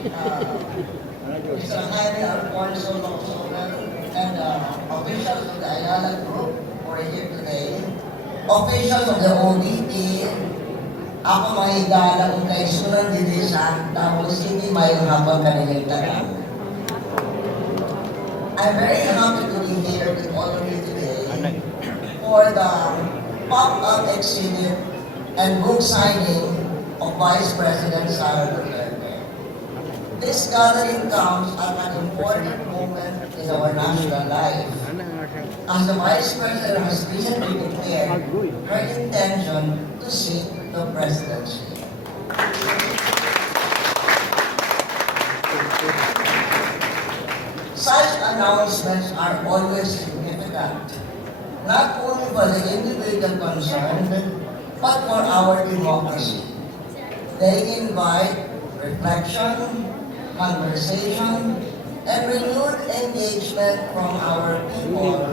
Mr. Jaime Alfonso Locsonan and officials of the Ayala Group who are here today, officials of the ODP, ako mahigala kung kay Sunan Dilisan, Davao City, mayroon habang kanilang tagang. I'm very happy to be here with all of you today for the pop-up exhibit and book signing of Vice President Sara Duterte. This gathering comes at an important moment in our national life, as the Vice President has recently declared her intention to seek the presidency. Such announcements are always significant, not only for the individual concerned, but for our democracy. They invite reflection, conversation, and renewed engagement from our people,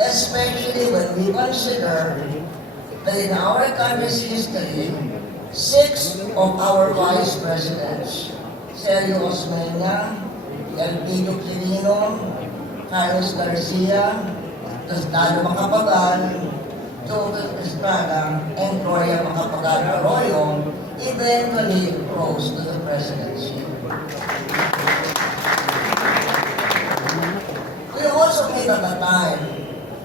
especially when we consider that in our country's history, 6 of our vice presidents, Sergio Osmeña, Elpidio Quirino, Carlos Garcia, Tosdado Macapagal, Joseph Estrada, and Gloria Macapagal Arroyo eventually rose to the presidency. We also live at a time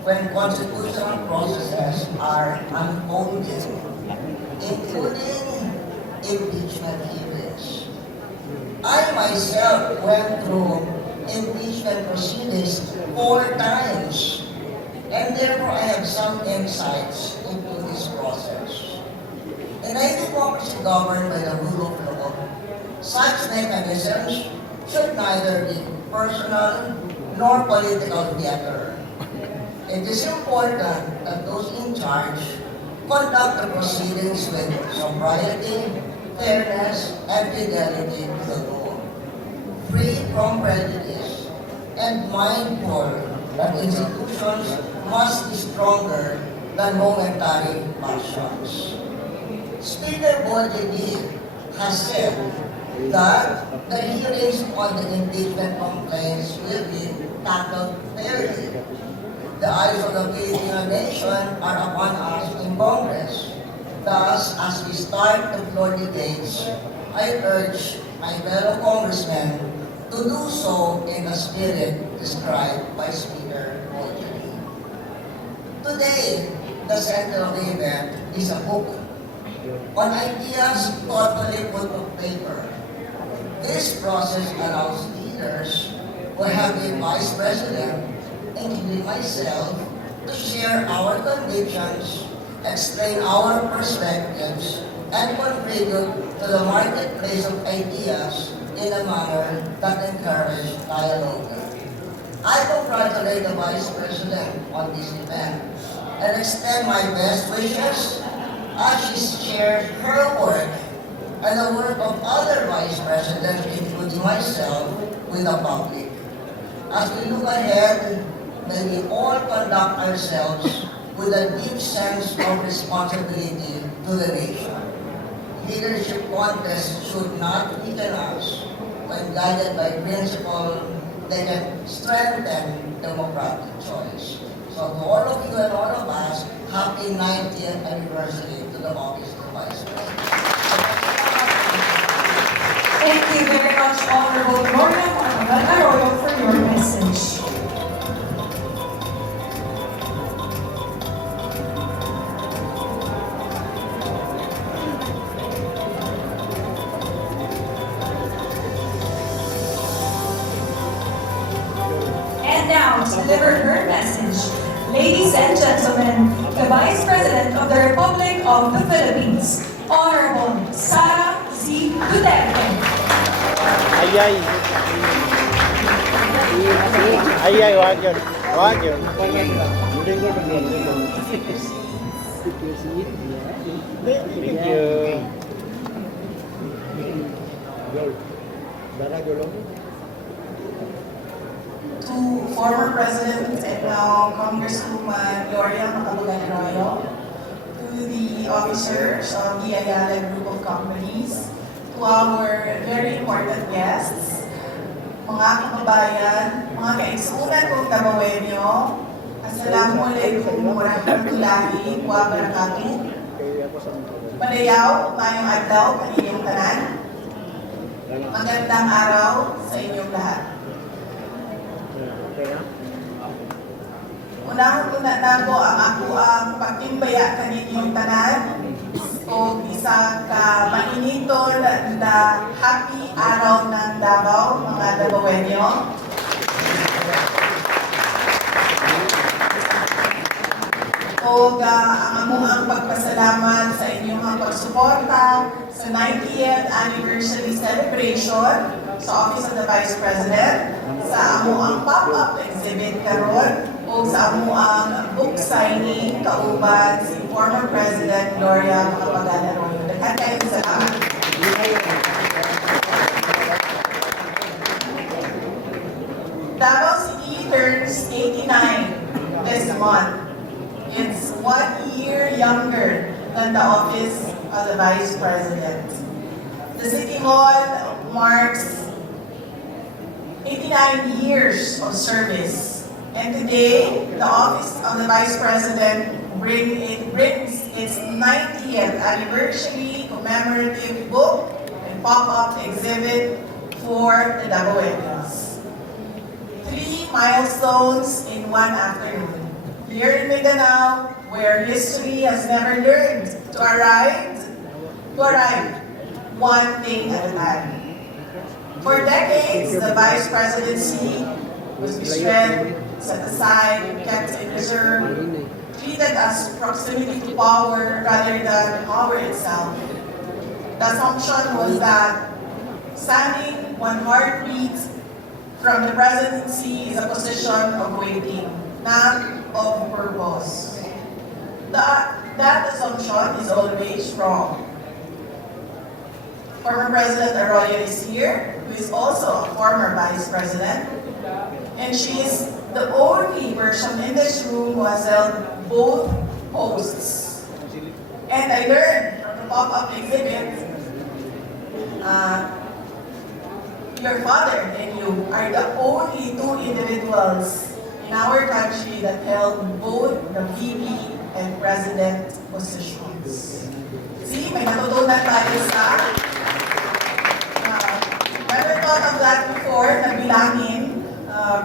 when constitutional processes are unfolding, including impeachment hearings. I myself went through impeachment proceedings 4 times, and therefore I have some insights into this process. In a democracy governed by the rule of law, such mechanisms should neither be personal nor political theater. It is important that those in charge conduct the proceedings with sobriety, fairness, and fidelity to the law, free from prejudice, and mindful that institutions must be stronger than momentary passions. Speaker Boldi has said that the hearings on the impeachment complaints will be tackled fairly. The eyes of the Filipino nation are upon us in Congress. Thus, as we start the floor debates, I urge my fellow congressmen to do so in the spirit described by Speaker Boldi. Today, the center of the event is a book on ideas thoughtfully put to paper. This process allows leaders who have been vice president, including myself, to share our convictions, explain our perspectives, and contribute to the marketplace of ideas in a manner that encourages dialogue. I congratulate the Vice President on this event and extend my best wishes as she shares her work and the work of other Vice Presidents, including myself, with the public. As we look ahead, may we all conduct ourselves with a deep sense of responsibility to the nation. Leadership contests should not weaken us. When guided by principle, they can strengthen democratic choice. So to all of you and all of us, happy 90th anniversary to the office of Vice President. Thank you very much, Honorable Gloria Macapagal Arroyo, for your message. And now, to deliver her message, ladies and gentlemen, the Vice President of the Republic of the Philippines, Honorable Sara Z. Duterte. Ayay. Ayay, wag yun. Wag yun. Thank you. To former President and now Congresswoman Gloria Macapagal Arroyo, to the officers of the Ayala Group of Companies, to our very important important guests, mga kababayan, mga kaigsunan kong Tabawenyo, Assalamualaikum warahmatullahi wabarakatuh. Padayaw, mayong adlaw, kaninyong tanan. Magandang araw sa inyong lahat. Unang-una na ko ang pagtimbaya kaninyong tanan o isa ka mainitol na happy araw ng Davao, mga Davaoenyo. O ang amuang pagpasalamat sa inyong pagsuporta sa 90th anniversary celebration sa Office of the Vice President, sa amuang pop-up exhibit karon o sa amuang book signing kauban si former President Gloria Macapagal-Arroyo. Daghan kayong salamat. Davao City turns 89 this month. It's 1 year younger than the Office of the Vice President. The City Hall marks 89 years of service. And today, the Office of the Vice President brings its 90th anniversary commemorative book and pop-up exhibit for the Davaoenos. 3 milestones in one afternoon. Here in Mindanao, where history has never learned to arrive one thing at a time. For decades, the Vice Presidency was restrained, set aside, kept in reserve, treated as proximity to power rather than power itself. The assumption was that standing one heartbeat from the presidency is a position of waiting, not of purpose. That assumption is always wrong. Former President Arroyo is here, who is also a former Vice President, and she is the only person in this room who has held both posts. And I learned from the pop-up exhibit, your father and you are the only 2 individuals in our country that held both the VP and President positions. See, may natutunan tayo sa never thought of that before, na bilangin,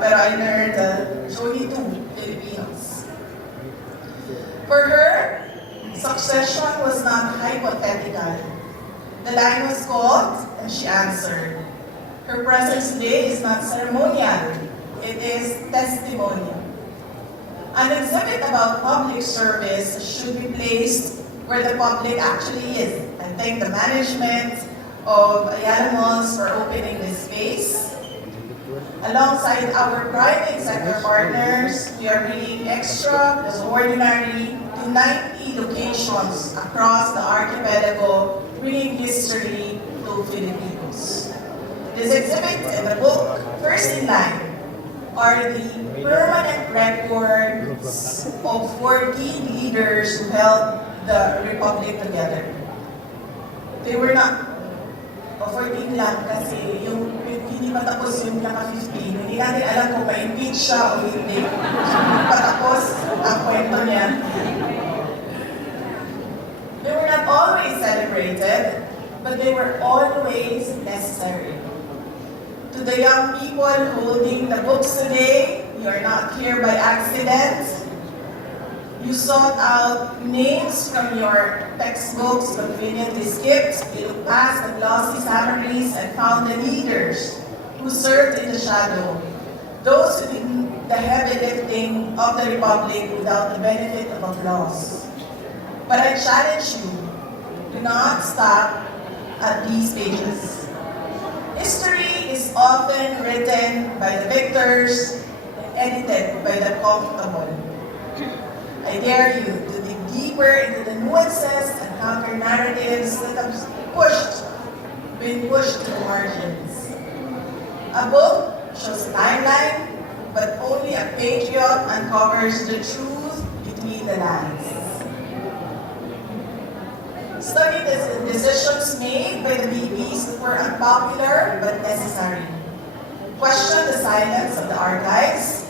pero I learned there's only 2 Filipinos. For her, succession was not hypothetical. The line was called and she answered. Her presence today is not ceremonial, it is testimonial. An exhibit about public service should be placed where the public actually is. I thank the management of Ayala Malls for opening this space. Alongside our private sector partners, we are bringing extraordinary to 90 locations across the archipelago, bringing history to Filipinos. This exhibit and the book, First in Line, are the permanent records of 14 leaders who held the Republic together. They were not 14 lang kasi yung hindi matapos yung naka-15. Hindi natin alam kung ma-impeach siya o hindi. Patapos ang kwento niya. They were not always celebrated, but they were always necessary. To the young people holding the books today, you are not here by accident. You sought out names from your textbooks, conveniently skipped, you looked past the glossy summaries and found the leaders who served in the shadow, those who did the heavy lifting of the Republic without the benefit of applause. But I challenge you, do not stop at these pages. History is often written by the victors and edited by the comfortable. I dare you to dig deeper into the nuances and counter-narratives that have been pushed to the margins. A book shows a timeline, but only a patriot uncovers the truth between the lines. Study the decisions made by the BPs that were unpopular but necessary. Question the silence of the archives.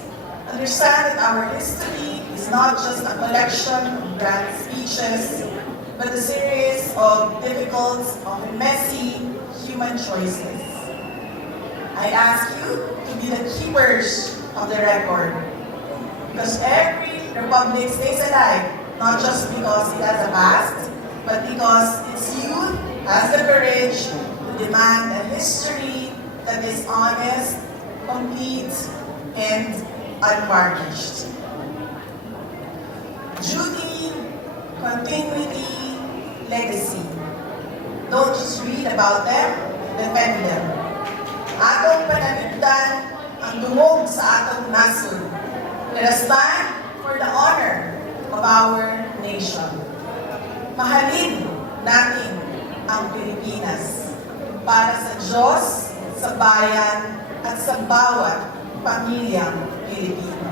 Understand that our history is not just a collection of grand speeches, but a series of difficult, often messy, human choices. I ask you to be the keepers of the record, because every republic stays alive, not just because it has a past, but because its youth has the courage to demand a history that is honest, complete, and unvarnished. Duty, continuity, legacy. Don't just read about them, defend them. Atong panalipdan ang dungog sa atong nasod. Let us stand for the honor of our nation. Mahalin natin ang Pilipinas para sa Diyos, sa bayan, at sa bawat pamilyang Pilipino.